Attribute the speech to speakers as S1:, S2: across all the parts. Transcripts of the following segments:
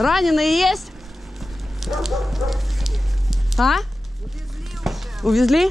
S1: Раненые есть? А? Увезли
S2: уже. Увезли?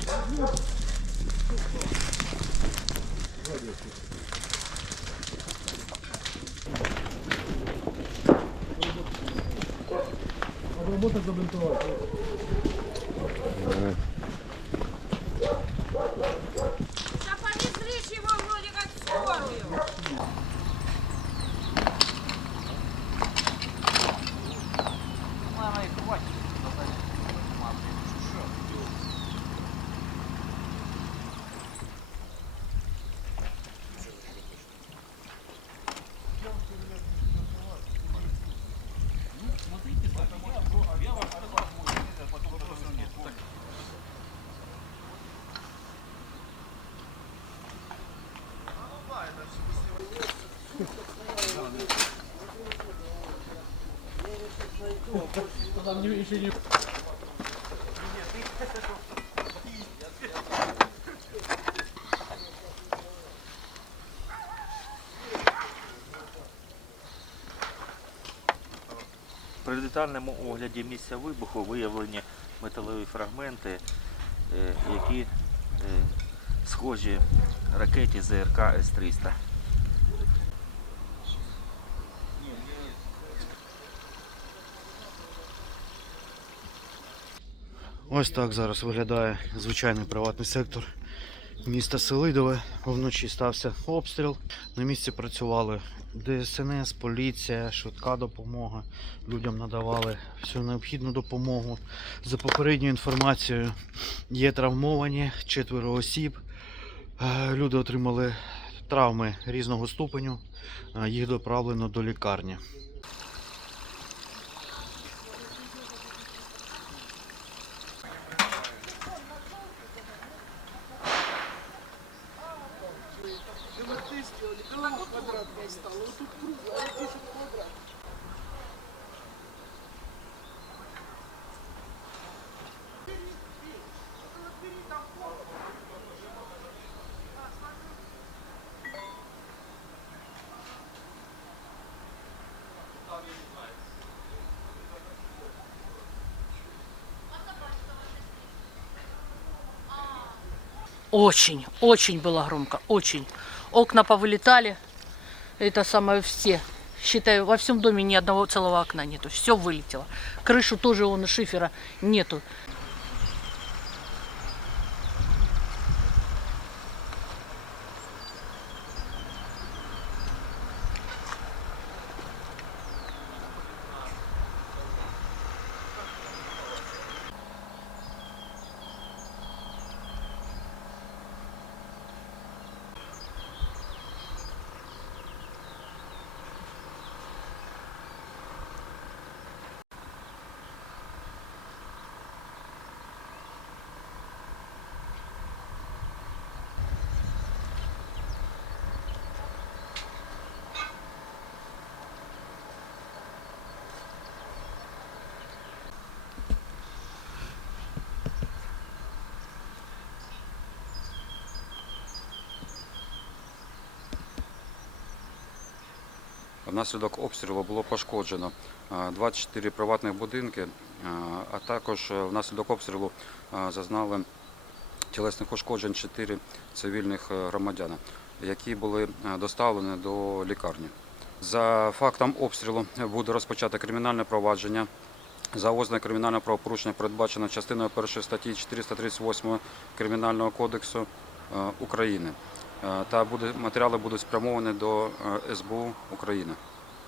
S3: При детальному огляді місця вибуху виявлені металеві фрагменти, е, які е, схожі ракеті ЗРК С-300.
S4: Ось так зараз виглядає звичайний приватний сектор міста Селидове. Вночі стався обстріл. На місці працювали ДСНС, поліція, швидка допомога. Людям надавали всю необхідну допомогу. За попередньою інформацією, є травмовані четверо осіб. Е, Люди отримали травми різного ступеню. Їх доправлено до лікарні.
S5: Очень, очень было громко, очень. Окна повылетали, это самое все. Считаю, во всем доме ни одного целого окна нету, все вылетело. Крышу тоже он шифера нету.
S6: Внаслідок обстрілу було пошкоджено е, 24 приватних будинки, е, а також е, внаслідок обстрілу е, зазнали тілесних ушкоджень 4 цивільних е, громадян, які були е, доставлені до лікарні. За фактом обстрілу буде розпочато кримінальне провадження. За ознакою кримінального правопорушення передбачено частиною 1 статті 438 Кримінального кодексу е, України. Е, Та буде, матеріали будуть спрямовані до е, СБУ України.